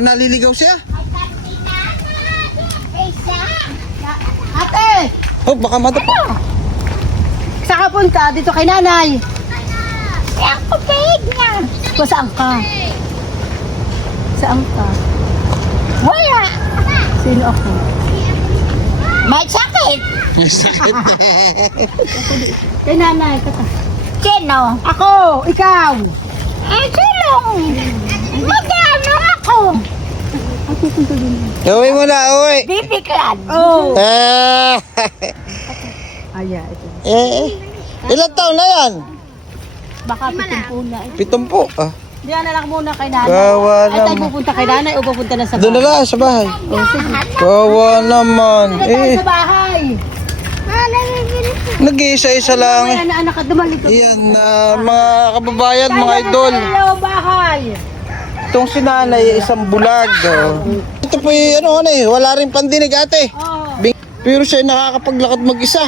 naliligaw siya? Ate! Oh, baka madapa. Saan ka punta? Dito kay nanay. Ako pig na. Saan ka? Saan ka? Wala. Sino ako? May sakit. May sakit. Kay nanay. Kata. Sino? Ako! Ikaw! Ay, silong. Magano ako? Ako punta din. Uwi mo na, uwi. Bibiglan. Oh! Ah. Aya, ito. Ilang taon na yan? Baka pitumpo na. 70. Ah. Diyan na lang muna kay nanay. Kawa Ay, tayo naman. pupunta kay nanay o pupunta na sa Doon na bahay? lang, sa bahay. Oh, sige. Kawa naman. Doon na tayo sa bahay. Nag-iisa-isa lang. May anak ka dumalit. Iyan, mga kababayan, mga idol. Hello, bahay. Itong si nanay, isang bulag. Oh. Ito po wala rin pandinig ate. Oh. Pero siya ay nakakapaglakad mag-isa.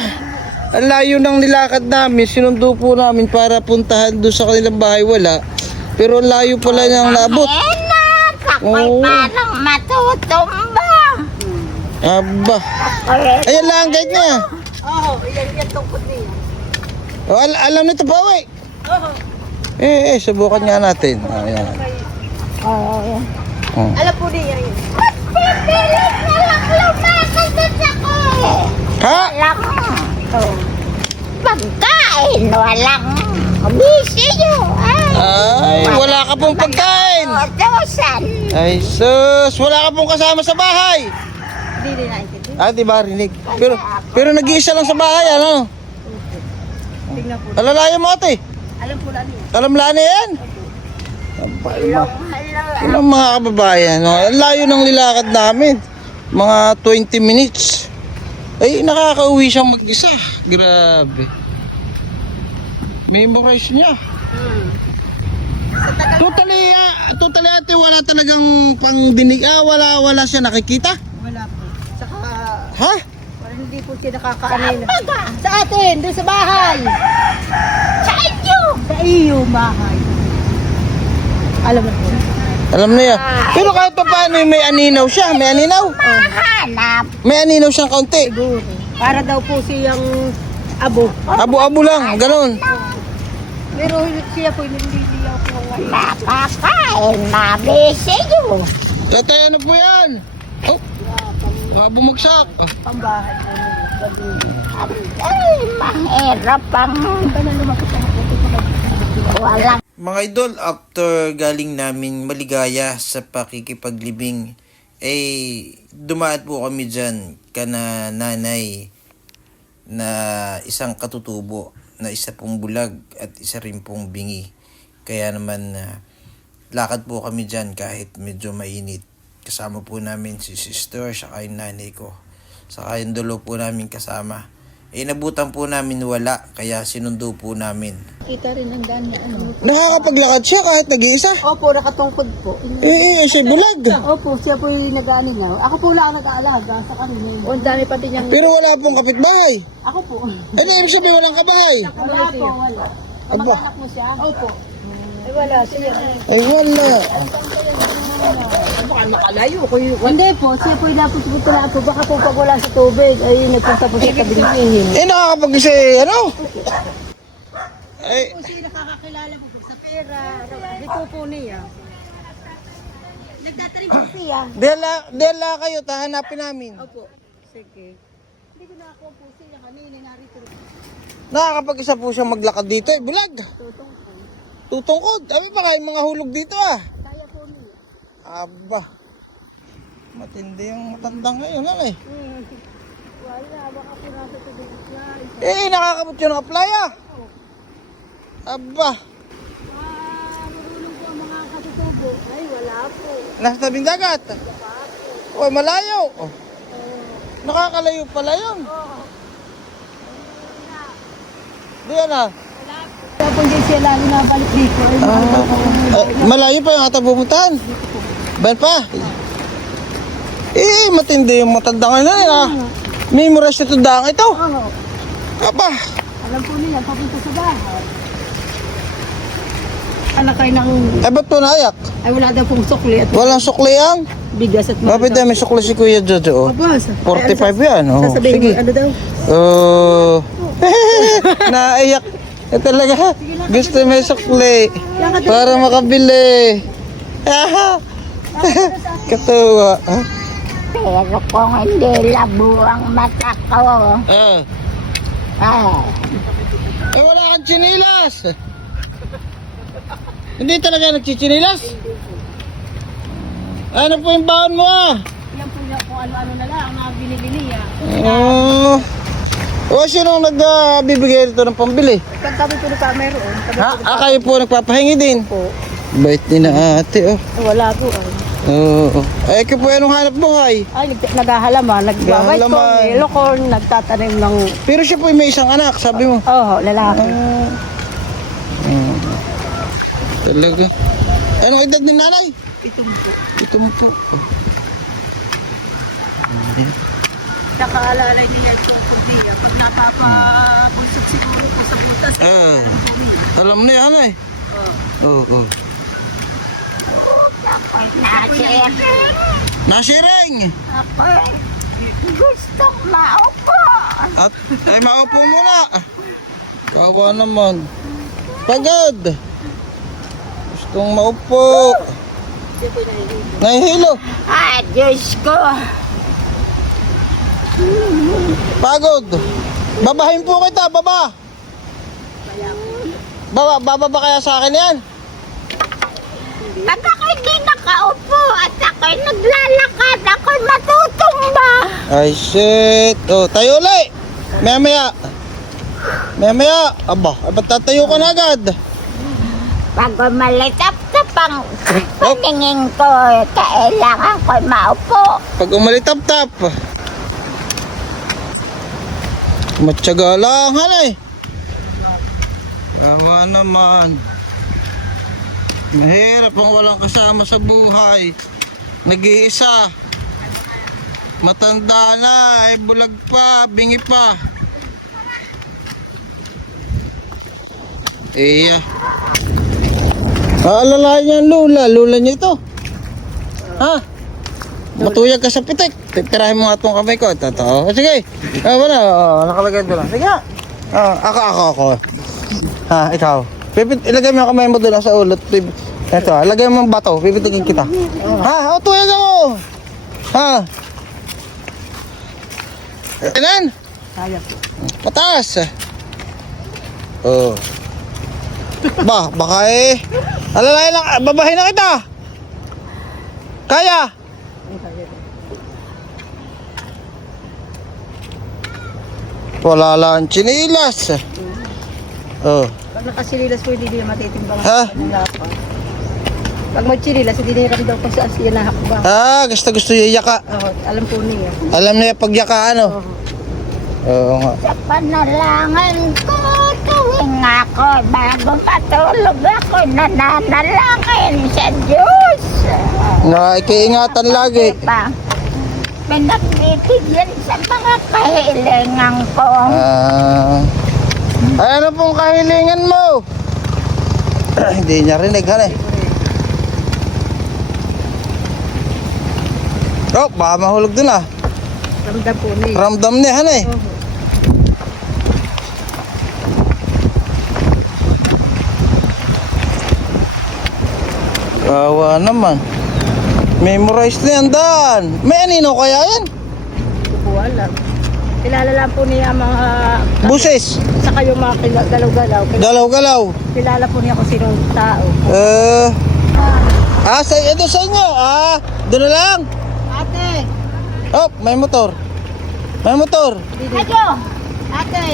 Ang layo ng nilakad namin, sinundo po namin para puntahan doon sa kanilang bahay, wala. Pero ang layo pala niyang naabot. Enak, ako'y Oo. parang matutumba. Aba. Ayan lang ang guide niya. Oh, yan tungkol niya. Oh, alam nito pa, uwi. Oh. Subukan nga natin. Ayan. Oo. Oh. Alam po niya yun. Pipilit na lang lumakad ako. Ha? Walang pagkain, walang bisyo. Ay, wala ka pong pagkain. Dosan. Ay, sus. Wala ka pong kasama sa bahay. Hindi rin naintindihan. Ah, di ba rinig? Pero nag-iisa lang sa bahay, ano? Tingnan po. Alalayan mo ate. Alam po lang niya. Alam lang na yan. Hello. Ano mga kababayan, no? Ang layo ng nilakad namin. Mga 20 minutes. Ay, nakakauwi siyang mag-isa. Grabe. Memorize niya. Totally ate, wala talagang pangdinig. Wala siya nakikita. Wala po. Saka, Ha? hindi po siya nakakaanay. Sa atin, doon sa bahay. Sa inyo. Sa iyo, bahay. Alam mo po. Alam na yan. Pero kahit pa paano may aninaw siya. May aninaw. Hanap. May aninaw siyang kaunti. Siguro. Para daw po siyang abo. Abo-abo lang, ganun. Pero siya po nililiyaw po. Napakain, mabisyo. Tatay, ano po yan? Oh, bumagsak. Ah. Pambahay po nila. Ay, mahirap ang walang. Mga idol, after galing namin maligaya sa pakikipaglibing, dumaan po kami dyan kana nanay na isang katutubo, na isa pong bulag at isa rin pong bingi. Kaya naman lakad po kami dyan kahit medyo mainit. Kasama po namin si sister, saka yung nanay ko. Saka yung dulo po namin kasama. Nabutan po namin wala, kaya sinundo po namin. Kita rin ang daan niya. Ano? Nakakapaglakad siya kahit nag-iisa. Opo, nakatungkod po. Siya bulag. Opo, siya po yung nag-ano niya. Ako po lang ang nag-aalaga sa kanila. O, ang dami pati niyang... Pero wala pong kapitbahay. Ako po. Ibig sabihin walang kabahay. Wala po, wala. Kamag-anak mo siya? Opo. Ay, wala siya. Ay, wala. Baka nakalayo ko yun. Hindi po, siya po yung napos-puto na po. Baka po pag wala sa tubig, ay nagpunta po siya tabi-tabihin. Nakakapag-isa ano? Ay, Po siya nakakakilala po sa pera. Dito po niya. Nagtatanim po siya. dela kayo, tahanapin namin. Opo, sige. Hindi ko nakakuha po siya kanina narito. Nakakapag-isa po siya maglakad dito. Bulag. Tutong po. Tutungkod. Abi baka yung mga hulog dito ah. Kaya po niya. Aba. Matindi yung matandang ngayon, ano eh. Wala, baka po nasa tubig siya. Nakakabot yun ng playa. Aba. Marunong po ang mga katutubo. Ay, wala po. Nasa tabing dagat. Oh, malayo. Oh. Nakakalayo pala yun. Diyan ah. Tapos hindi siya lalo na balik dito. Ay, Malayo pa yung ata pupuntahan. Ben pa. Matindi yung matandang na ah. Memorize ito daang ito. Oo. Aba. Alam po nila, papunta sa bahay. Anak kayo ng... Eh, ba't po naiyak? Ay, wala daw pong sukli at Walang sukliang? bigas at Bakit may sukli si Kuya Jojo? Oh. Aba, 45 yan. Oh. Sasabihin Sige. mo, ano daw? Oh. Naiyak. Eh, talaga. Gusto may sukli. Para makabili. Katuwa. Ah. Pero kung hindi labo ang mata ko, Eh, wala kang chinilas. Hindi talaga nagchichinilas? Ano po yung baon mo ah? Yan po yung kung ano-ano na lang ang binibili niya. Oh. O, sino nagbibigay rito ng pambili? Pagkabi po na mayroon. Ha? Kayo po nagpapahingi din? Po. Bait ni na ate oh. Wala po. Oo. Eh, kayo po anong hanap buhay? Ay, naghahalaman. Nagbabay ko, Naghahalaman. nilokon, nagtatanim ng... Pero siya po may isang anak, sabi mo. Oo, lalaki. Talaga. Anong edad ni nanay? Itom po. Nakaalalay niya po po diya. Pag napapabulsot siguro po sa butas. Alam na yan eh. Oo. nasir. Nasiring! Ako, gustong maupo. At, ay maupo muna. Kawa naman. Pagod. Gustong maupo. Nahihilo. Ay, Diyos ko. Pagod. Babahin po kita, baba. Baba ba kaya sa akin yan? Pag ako hindi nakaupo at ako'y naglalakad, ako'y matutumba. Ay shit. Oh, tayo ulit. Maya. Aba, ba't tatayo ka na agad? Pag umalitap-tap ang paningin ko, kailangan ko'y maupo. Pag umalitap-tap. Matyaga lang, hanay. Tama naman. Mahirap ang walang kasama sa buhay. Nag-iisa. Matanda na, ay bulag pa, bingi pa. Iya. Aalalahan niya ang lula niya ito. Ha? Matuyag ka sa pitik. Tirahin mo nga itong kamay ko. Totoo. Sige. Wala. Nakalagay ko lang. Sige nga. Ako. Ha, ikaw. Ilagay mo yung kamay mo doon sa ulot. Ito, ilagay mo yung bato. Pipitikin kita. Ha? Tuyag ako. Ha? Ilan? Kaya po. Mataas. Oh. Baka eh. Alalay lang. Babahin na kita. Kaya. Wala lang chinilas. Oh. Pag nakasililas po, hindi niya matitimbang. Ha? Pag magchililas, hindi niya kami daw kung saan siya nahakbang. Gusto yaka. Alam po niya. Alam niya pag yaka ano. Oo nga. Sa panalangin ko, tuwing ako, bago matulog ako, nananalangin sa Diyos. Na ikiingatan lagi. Pa, pinagbibigyan sa mga kahilingan ko. Ay, ano pong kahilingan mo? Hindi niya rinig, hanay. Oh, baka mahulog dun ah. Ramdam po niya. Ramdam niya, hanay. Kawa naman. Memorize na yan, Dan. May anino kaya yan? Hindi ko alam. Kilala lang po niya mga... Buses. Saka yung mga galaw-galaw. Galaw-galaw. Kilala po niya kung sinong tao. Ito sa inyo. Doon na lang. Ate! Oh, may motor. Ayo, Ate!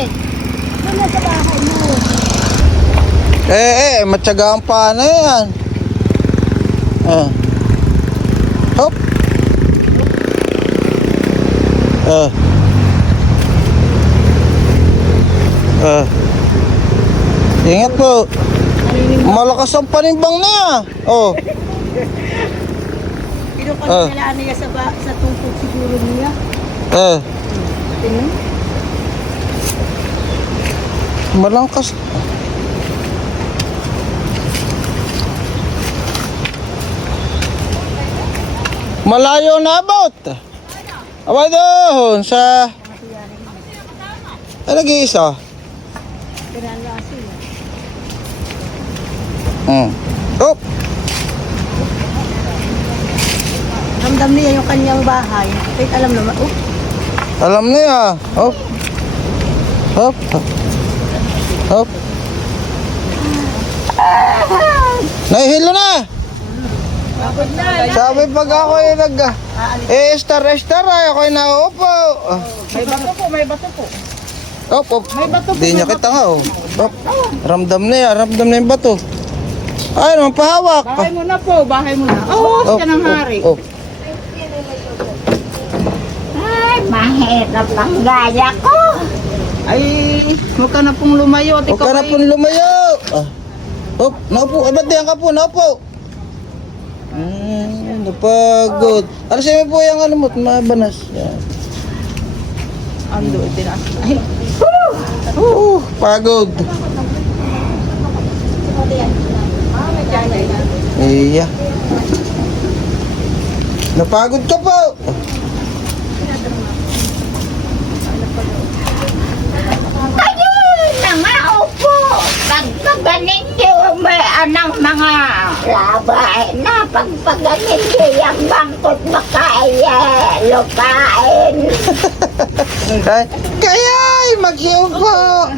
Doon na sa bahay mo. Matyaga ang pana yan. Hop. Ingat po. Malakas ang panimbang niya. Oh. Kinukulilaan niya sa tungkol siguro niya. Tingnan. Malangkas. Malayo na abot. Aba doon sa... Ay, nag-iisa. Oh, Ramdam niya yung kanyang bahay. Kahit alam naman, alam niya. Hop. Hop. Hop. Nahihilo na. Sabi pag ako ay star ay ako ay nauupo. may bato po, may bato po. Hop, hop. Hindi niya kita nga, oh. Hop. Ramdam na yung bato. Ay, naman pahawak. Bahay mo na po, bahay mo na. Oo, Hop, siya ng hari. hop. Ay, mahirap ang gaya ko. Ay, huwag ka na pong lumayo. At Huwag ka na pong lumayo. Hop, naupo. Ay, ba't diyan ka po? Naupo. Napagod. Ano sa'yo po yung ano mo? Mabanas. Yan. Ando, tinaas. Ay, Pagod. Iya. Napagod ka po. Ayun, nangaupo. Pagpaganin niyo, may anang mga labay na pagpaganin niyo yung bangkot makaya lupain. Kaya ay magsiupo.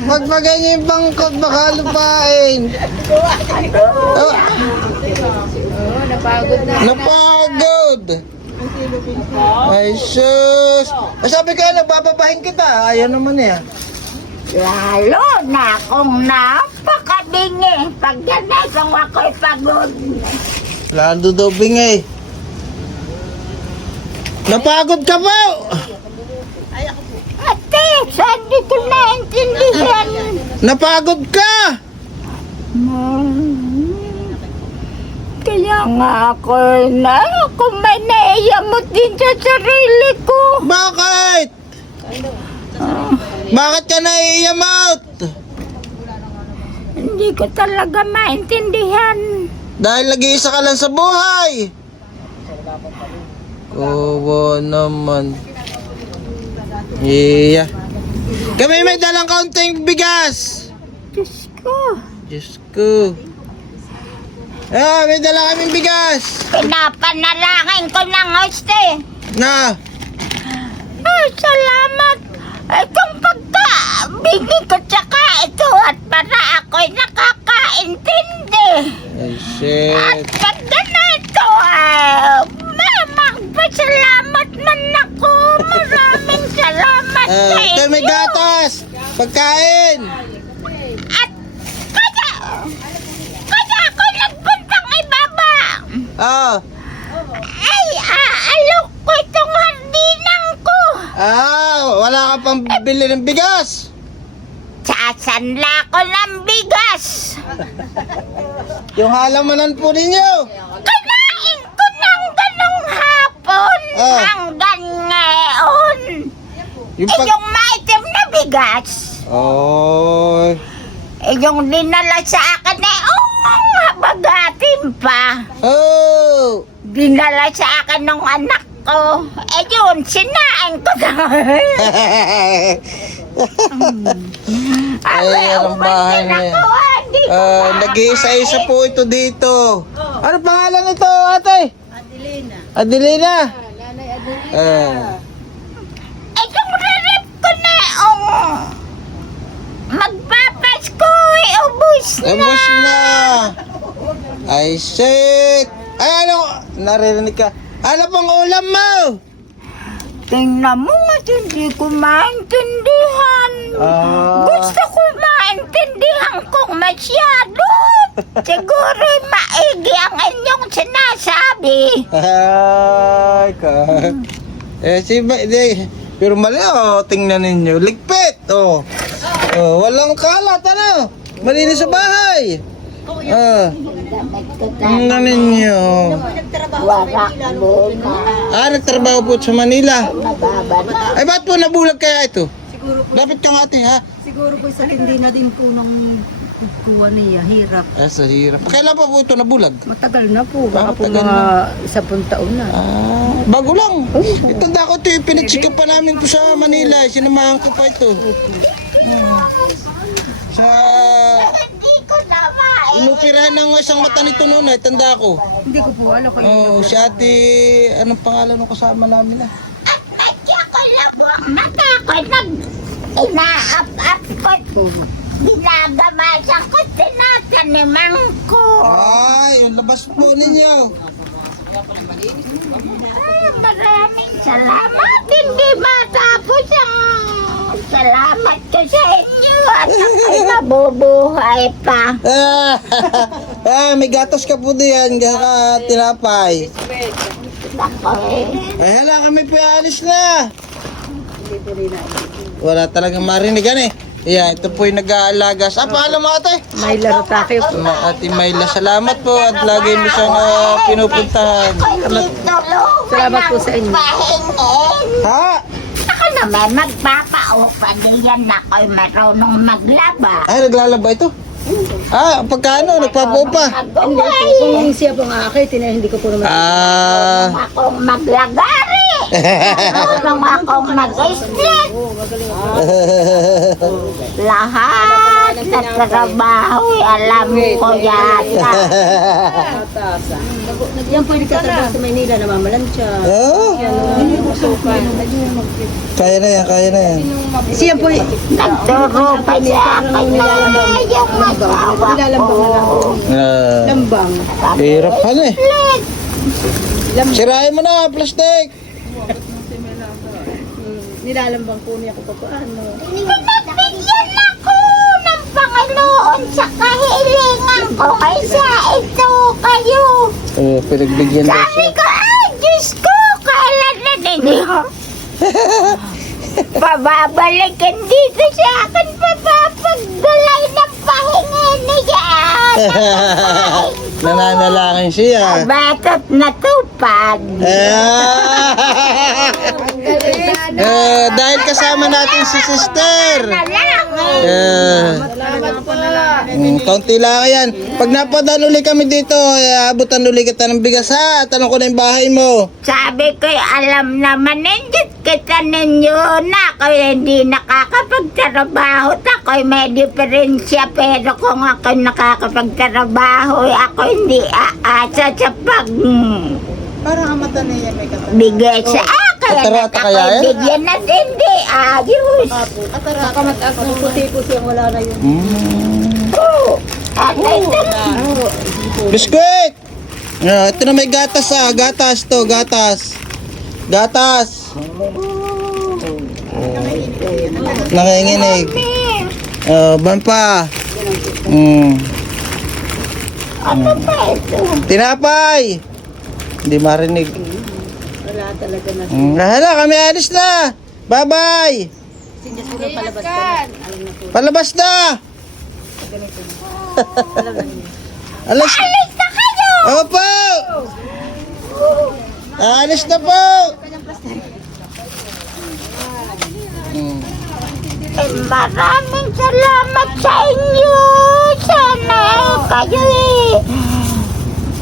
Magpagay yung bangkot baka lupain. Oh, napagod na. napagod. Ay sus. Sabi ka nagbababahin kita. Ayaw naman eh. Lalo na kung napakabingi. Pag ganun kung ako'y pagod. Lalo daw bingay. Napagod ka po. Ate, saan di ko naintindihan? Napagod ka. Kaya nga ako may naiyamot din sa sarili ko. Bakit? Bakit ka naiiyamot? Hindi ko talaga maintindihan. Dahil nag-iisa ka lang sa buhay. Kawawa naman. Iya. Kami may dalang kaunting bigas. Diyos ko. Diyos ko. Ah, may dala kaming bigas. Pinapanalangin ko ng hoste. Na. Ay, salamat. Itong pagkabingi ko tsaka ito at para ako'y nakakaintindi. Ay, At shit. pagka na ito, magpasalamat man ako. Maraming salamat sa inyo. Ito may gatas. Pagkain. At kaya ako nagpuntang ibaba. Ah. Ay, aalok ko itong hardinang ko. Wala ka pang bili ng bigas. Sasanla ko ng bigas. Yung halamanan po ninyo. Kanain ko ng ganong hapon hanggang ngayon. Yung maitim na bigas. Oh. Yung dinala sa akin habagatin pa. Oh. Dinala sa akin ng anak ko. Yun, sinain ko na. Ay, anong bahay na yan? Nag-iisa-isa po ito dito. Ano pangalan ito, ate? Adelina. Adelina? Nanay Adelina. Yung rarip ko na magpapasko, ubus na. Ubus na. Ay, shit. Ay, ano? Naririnig ka. Ano pang ulam mo? Tingnan mo nga, hindi ko maintindihan. Gusto ko maintindihan kung masyado. Siguro maigi ang inyong sinasabi. Ay, ka. Pero mali, tingnan ninyo. Ligpit, walang kalat, ano? Malinis sa bahay. Tingnan ninyo. Warak muna. Nagtrabaho po sa Manila. Nababana. Ay, ba't po nabulag kaya ito? Dapat kang ate, ha? Siguro po sa hindi na din po ng Kuha niya, hirap. Sa hirap. Kailan pa po ito nabulag? Matagal na po. Baka po matagal mga 10 taon na. Bago lang. Itanda ko ito, pinacheck pa namin po sa Manila. Sinamahan ko pa ito. Sa Hindi ko naman. inupirahan ng isang mata nito noon, tanda ko. Hindi ko po alam kung Oh, si ate, anong pangalan ng kasama namin ah? At medyo ko labuang mata ko. Inaap-ap ko. Ginagamasan ko. Tinataniman ko. Ay, yung labas po ninyo. Ay, maraming salamat. Hindi matapos ang salamat ko sa inyo. At ako'y nabubuhay pa. May gatas ka po diyan, kaka tinapay. Ako'y Ay, hala, kami pialis na. Wala talagang marinigan eh. Yeah, ito po yung nag-aalaga. Paalam mo ate. may laro tayo po. Ate Mayla, salamat po at lagi mo siyang pinupuntahan. Salamat po sa inyo. Pahingin. Ha? Ako naman magpapaupa niyan na ako'y marunong maglaba. Ay, naglalaba ito? Pagkano? Nagpapupa? Kung siya pong aakitin, hindi ko po naman. Akong maglagari. Marunong akong mag-split. Lahat na trabaho, alam ko yata. Yan po yung nagtatrabaho sa Maynila, namamalansya. Kaya na yan, kaya na yan. Siya po yung Nagturo pa sa akin na yung mag-awa ko. lambang. Hirap ka na eh. Sirahin mo na, plastic. Nilalambang po niya kung paano. Pinagbigyan ako ng Panginoon sa kahilingan ko kaysa ito kayo. Pinagbigyan na Sabi ko, Diyos ko, kailan na ninyo? Pababalikan dito sa akin, papapagdalay ng pahingin niya. Nananalangin siya. Bakit natupad? Dahil kasama natin si sister. Kaunti lang yan. Pag napadaan uli kami dito, abutan uli kita ng bigas ha. Tanong ko na yung bahay mo. Sabi ko, alam naman ninyo, kita ninyo na ako hindi nakakapagtrabaho. Ako'y may diferensya, pero kung ako nakakapagtrabaho, ako hindi aasa sa Parang ang mata niya may bigay sa akin. Katarata At kaya ako'y yan? bigyan na hindi ayos. Baka mataas ng puti-puti ang wala na yun. Oo. At ito na. Biskuit! Ito na may gatas gatas to, gatas. Gatas. Nanginginig. Ban pa. Ano pa ito? Tinapay. Hindi marinig. Wala talaga na. Hala, kami alis na. Bye-bye. Palabas ka. Palabas na. Alis. Alis na kayo! Opo. Alis na po. Maraming salamat sa inyo. Sana kayo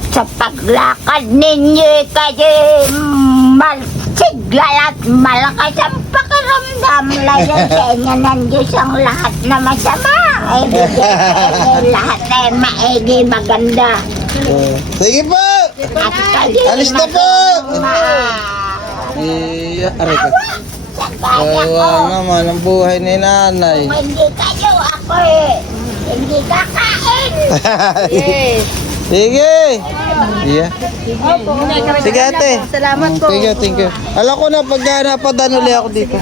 sa paglakad ninyo kayo sigla at malakas ang pakiramdam. Layan sa inyo ng Diyos ang lahat na masama. Ay bigyan sa inyo lahat ay maigi maganda. Sige po. At kayo Alis na po. Aray ka. Sa kaya ko. Kawawa naman ang buhay ni nanay. Kung hindi kayo, ako hindi kakain. Yes. Sige. Yeah. Sige ate. Salamat po. Thank you, thank you. Alam ko na pag napadaan uli ako dito.